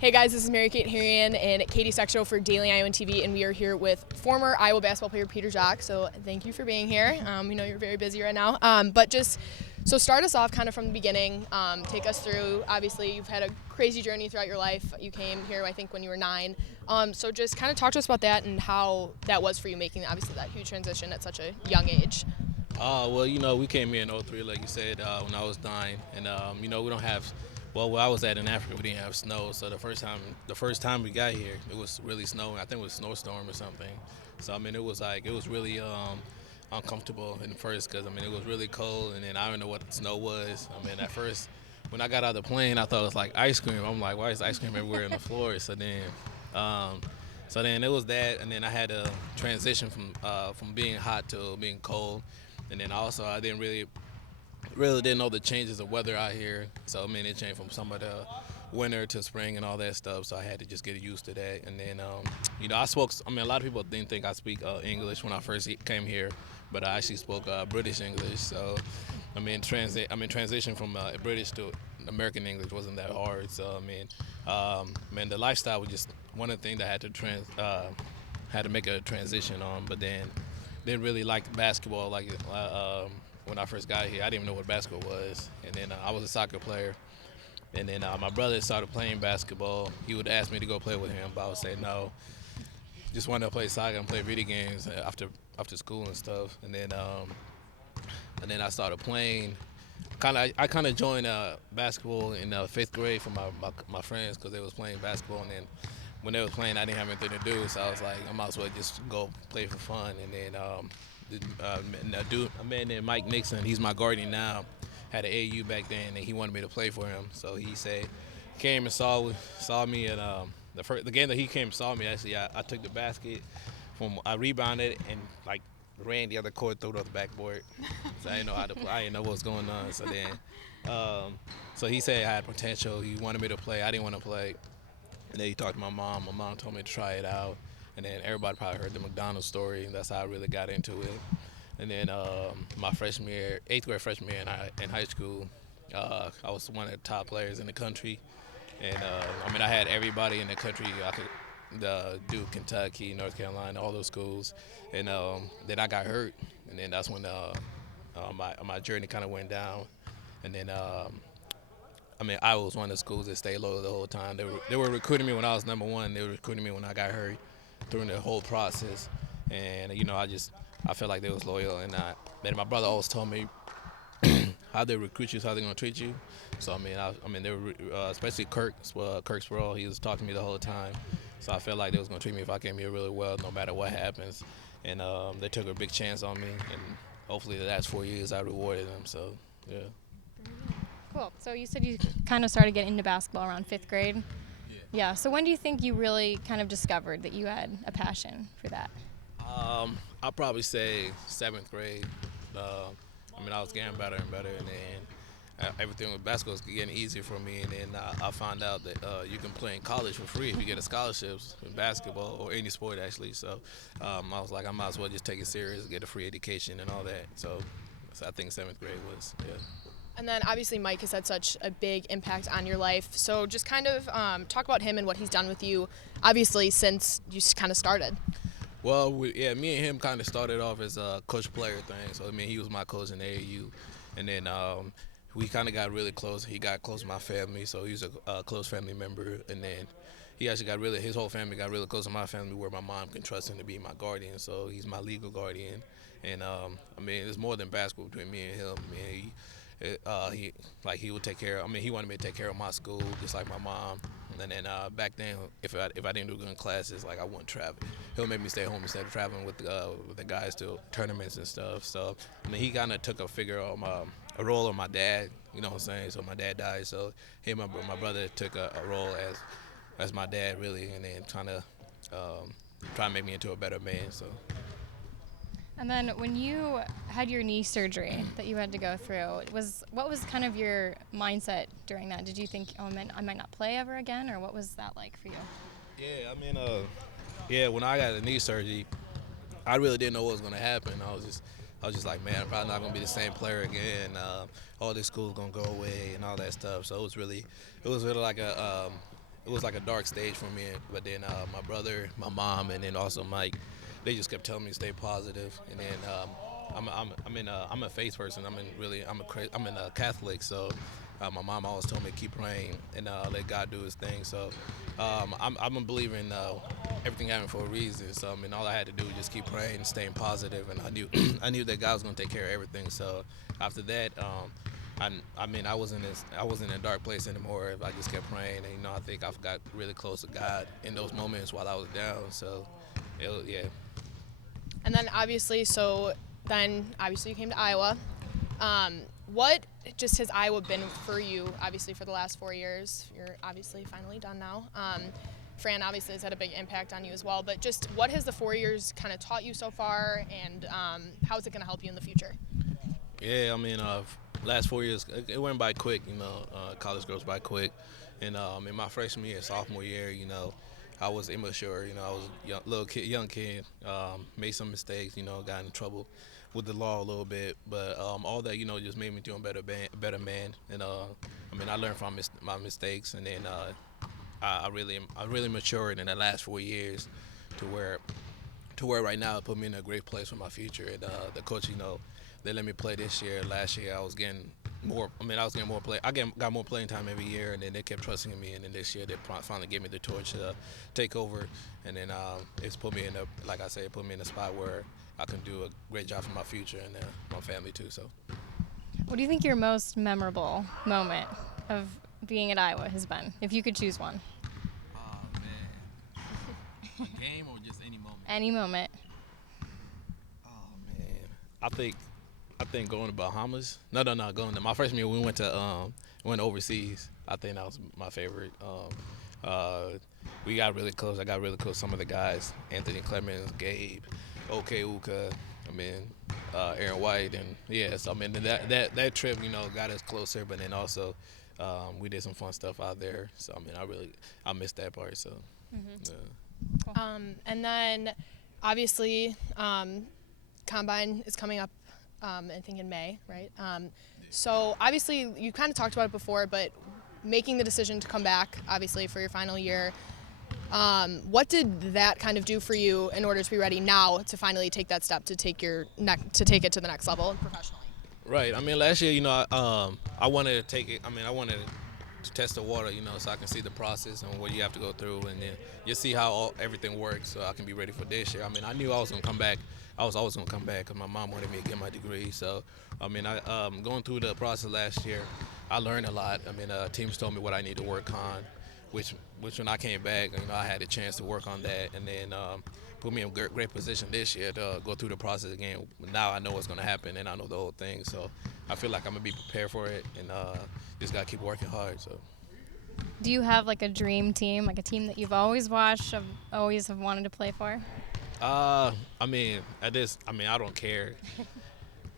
Hey guys, this is Mary Kate Harian and Katie Sexto for Daily Iowa TV, and we are here with former Iowa basketball player Peter Jock. So thank you for being here. We know you're very busy right now, but so start us off kind of from the beginning. Take us through. Obviously, you've had a crazy journey throughout your life. You came here, I think, when you were 9. So just kind of talk to us about that and how that was for you, making obviously that huge transition at such a young age. Well, we came here in '03, like you said, when I was 9, and we don't have. Well, where I was at in Africa, we didn't have snow. So the first time we got here, it was really snowing. I think it was a snowstorm or something. So I mean, it was really uncomfortable in first because I mean it was really cold, and then I don't know what snow was. I mean, at first, when I got out of the plane, I thought it was like ice cream. I'm like, why is ice cream everywhere on the floor? Um, so then it was that, and then I had to transition from being hot to being cold, and then also I didn't really didn't know the changes of weather out here. So I mean, it changed from some of the winter to spring and all that stuff. So I had to just get used to that. And then, I spoke. I mean, a lot of people didn't think I speak English when I first came here, but I actually spoke British English. So transition from British to American English wasn't that hard. So the lifestyle was just one of the things that I had to make a transition on. But then didn't really like basketball when I first got here. I didn't even know what basketball was, and then I was a soccer player. And then my brother started playing basketball. He would ask me to go play with him, but I would say no. Just wanted to play soccer and play video games after school and stuff. And then I started playing. I kind of joined basketball in 5th grade for my friends because they was playing basketball, and then when they was playing, I didn't have anything to do, so I was like, I might as well just go play for fun. And then a man named Mike Nixon, he's my guardian now, had an AU back then, and he wanted me to play for him. So he came and saw me at the game that he came and saw me. Actually, I took the basket I rebounded and like ran the other court, threw it off the backboard. So I didn't know how to play. I didn't know what was going on. So he said I had potential. He wanted me to play. I didn't want to play. And then he talked to my mom. My mom told me to try it out. And then everybody probably heard the McDonald's story, and that's how I really got into it. And then my freshman year, 8th grade freshman year in high school, I was one of the top players in the country. And I had everybody in the country. I could do Kentucky, North Carolina, all those schools. And then I got hurt, and then that's when my journey kind of went down. And then I was one of the schools that stayed low the whole time. They were recruiting me when I was number 1. They were recruiting me when I got hurt during the whole process. And I felt like they was loyal. And my brother always told me how they recruit you is how they're gonna treat you. So they were especially Kirk Sproul. He was talking to me the whole time. So I felt like they was gonna treat me if I came here really well, no matter what happens. And they took a big chance on me. And hopefully the last 4 years I rewarded them. So yeah. Cool. So you said you kind of started getting into basketball around 5th grade? Yeah. So when do you think you really kind of discovered that you had a passion for that? I'll probably say 7th grade. I was getting better and better, and then everything with basketball was getting easier for me. And then I found out that you can play in college for free if you get a scholarships in basketball or any sport actually. So I was like, I might as well just take it serious, get a free education and all that. So I think 7th grade was, yeah. And then obviously Mike has had such a big impact on your life. So just kind of talk about him and what he's done with you, obviously, since you kind of started. Well, me and him kind of started off as a coach-player thing. So, he was my coach in AAU. And then we kind of got really close. He got close to my family, so he's a close family member. And then he actually his whole family got really close to my family where my mom can trust him to be my guardian. So he's my legal guardian. And, there's more than basketball between me and him. He would take care. He wanted me to take care of my school, just like my mom. And then back then, if I didn't do good in classes, I wouldn't travel. He'll make me stay home instead of traveling with the guys to tournaments and stuff. So he kind of took a role of my dad. You know what I'm saying? So my dad died, so him and my brother took a role as my dad really, and then trying to make me into a better man. So. And then when you had your knee surgery that you had to go through, what was kind of your mindset during that? Did you think, I might not play ever again, or what was that like for you? Yeah, when I got the knee surgery, I really didn't know what was going to happen. I was just like, man, I'm probably not going to be the same player again. All this school's going to go away and all that stuff. So it was really like it was like a dark stage for me. But then my brother, my mom, and then also Mike, they just kept telling me to stay positive. And then I'm a faith person. I'm in a Catholic, so my mom always told me to keep praying and let God do His thing. So I'm a believer in everything happening for a reason. So I mean, all I had to do was just keep praying and staying positive, and I knew I knew that God was gonna take care of everything. So after that, I wasn't in a dark place anymore. I just kept praying, and I think I got really close to God in those moments while I was down. So yeah. And then obviously you came to Iowa. What just has Iowa been for you, obviously, for the last 4 years? You're obviously finally done now. Fran obviously has had a big impact on you as well, but just what has the 4 years kind of taught you so far, and how is it going to help you in the future? Yeah, I mean, last 4 years, it went by quick, college goes by quick. And in my freshman year, sophomore year, I was immature, I was a young kid, made some mistakes, got in trouble with the law a little bit. But all that, just made me a better man. And I learned from my mistakes, and then I really matured in the last 4 years to where right now it put me in a great place for my future. And the coach, they let me play this year. Last year I was getting more. I was getting more play. Got more playing time every year, and then they kept trusting in me. And then this year they finally gave me the torch to take over. And then it's put me in like I said, it put me in a spot where I can do a great job for my future and my family too. So. What do you think your most memorable moment of being at Iowa has been, if you could choose one? Oh man, a game or just any moment? Any moment. Oh man, I think going to Bahamas. No, going to my freshman year. We went overseas. I think that was my favorite. We got really close. I got really close to some of the guys: Anthony Clemens, Gabe, OK Uka. Aaron White, and yeah. So that trip, got us closer. But then also, we did some fun stuff out there. So I missed that part. So. Yeah. And then obviously Combine is coming up, I think in May, right? So obviously you kind of talked about it before, but making the decision to come back, obviously, for your final year, what did that kind of do for you in order to be ready now to finally take that step to take it to the next level professionally? Right. Last year, I wanted to take it. I wanted to test the water, so I can see the process and what you have to go through, and then you see how everything works, so I can be ready for this year. I knew I was gonna come back. I was always gonna come back because my mom wanted me to get my degree. So, going through the process last year, I learned a lot. Teams told me what I need to work on, which when I came back, I had a chance to work on that, and then put me in a great position this year to go through the process again. Now I know what's gonna happen, and I know the whole thing. So I feel like I'm gonna be prepared for it, and just gotta keep working hard. So. Do you have like a dream team, like a team that you've always watched, always have wanted to play for? I don't care.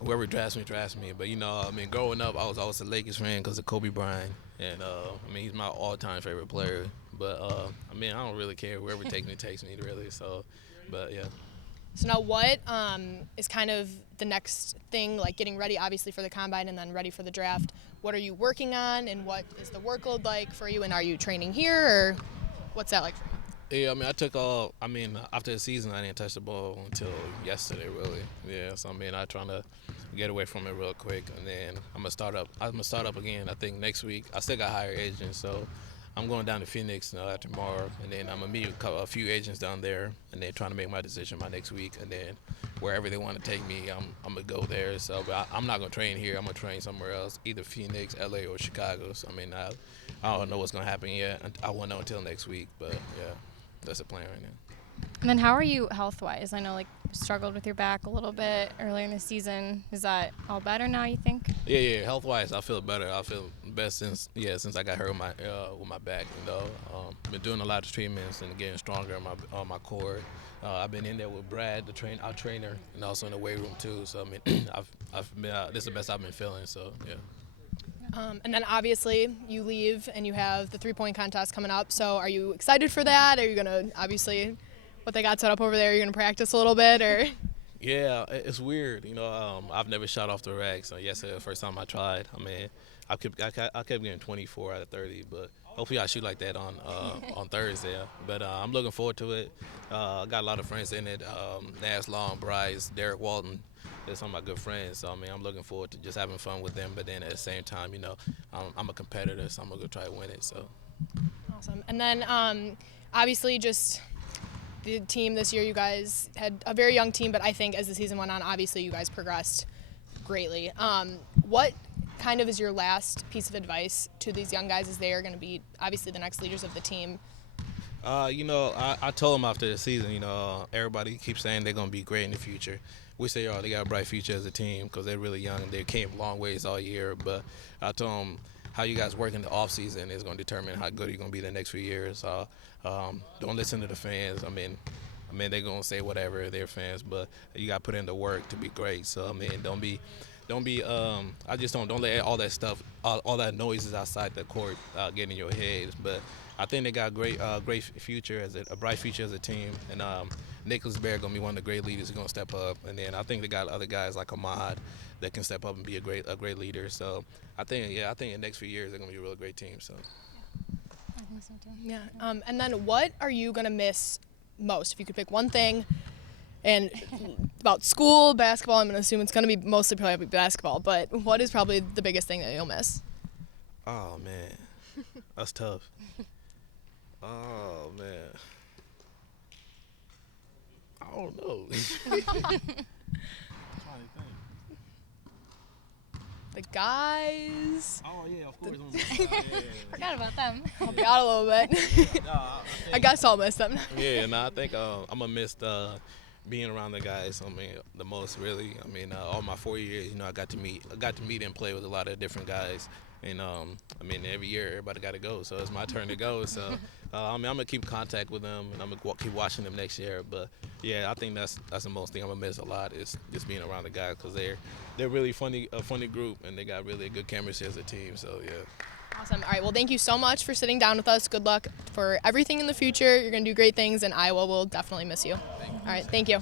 Whoever drafts me. But growing up, I was always a Lakers fan because of Kobe Bryant, and he's my all-time favorite player. But I don't really care. Whoever takes me really. So, but yeah. So now what is kind of the next thing, like getting ready obviously for the Combine and then ready for the draft? What are you working on, and what is the workload like for you, and are you training here, or what's that like for you? Yeah, I took all. After the season, I didn't touch the ball until yesterday, really. Yeah, so I'm trying to get away from it real quick, and then I'm gonna start up again. I think next week. I still got hire agents, so I'm going down to Phoenix tomorrow, and then I'm gonna meet a few agents down there, and then trying to make my decision by next week, and then wherever they want to take me, I'm gonna go there. So, but I'm not gonna train here. I'm gonna train somewhere else, either Phoenix, LA, or Chicago. So I don't know what's gonna happen yet. I won't know until next week, but yeah. That's the plan right now. And then how are you health-wise? I know you struggled with your back a little bit earlier in the season. Is that all better now, you think? Yeah. Health-wise, I feel better. I feel best since I got hurt with my back. Been doing a lot of treatments and getting stronger on my core. I've been in there with Brad, our trainer, and also in the weight room too. So I've been this is the best I've been feeling. So yeah. And then obviously you leave and you have the 3-point contest coming up. So are you excited for that? Are you going to, obviously, what they got set up over there, you're going to practice a little bit? Or? Yeah, it's weird. I've never shot off the rack. So yesterday, the first time I tried, I kept getting 24 out of 30. But hopefully I shoot like that on Thursday. But I'm looking forward to it. I got a lot of friends in it. Nas Long, Bryce, Derek Walton. They're some of my good friends. So I mean, I'm looking forward to just having fun with them. But then at the same time, I'm a competitor, so I'm gonna go try to win it. So. Awesome. And then obviously just the team this year, you guys had a very young team, but I think as the season went on, obviously you guys progressed greatly. What kind of is your last piece of advice to these young guys as they are going to be obviously the next leaders of the team? I told them after the season, everybody keeps saying they're going to be great in the future. We say, they got a bright future as a team because they're really young and they came a long ways all year. But I told them how you guys work in the off season is going to determine how good you're going to be the next few years. Don't listen to the fans. I mean, they're going to say whatever, they're fans, but you got to put in the work to be great. So, I mean, don't be don't let all that stuff, all that noises outside the court get in your head. But I think they got a great future, a bright future as a team. And Nicholas Bear going to be one of the great leaders who's going to step up. And then I think they got other guys like Ahmad that can step up and be a great leader. So I think in the next few years they're going to be a really great team. So. I think so too. Yeah. And then what are you going to miss most? If you could pick one thing, and about school, basketball, I'm going to assume it's going to be mostly probably basketball, but what is probably the biggest thing that you'll miss? Oh, man. That's tough. Oh, man. I don't know. The guys. Oh, yeah, of course. Forgot about them. Help you out a little bit. I guess I'll miss them. Yeah, I think I'm going to miss being around the guys. I mean, the most really. I mean, all my 4 years, I got to meet and play with a lot of different guys. And every year everybody got to go, so it's my turn to go. So I'm gonna keep contact with them, and I'm gonna keep watching them next year. But yeah, I think that's the most thing I'm gonna miss a lot is just being around the guys because they're really a funny group, and they got really a good chemistry as a team. So yeah. Awesome. All right. Well, thank you so much for sitting down with us. Good luck for everything in the future. You're gonna do great things, and Iowa will definitely miss you. All right. Thank you.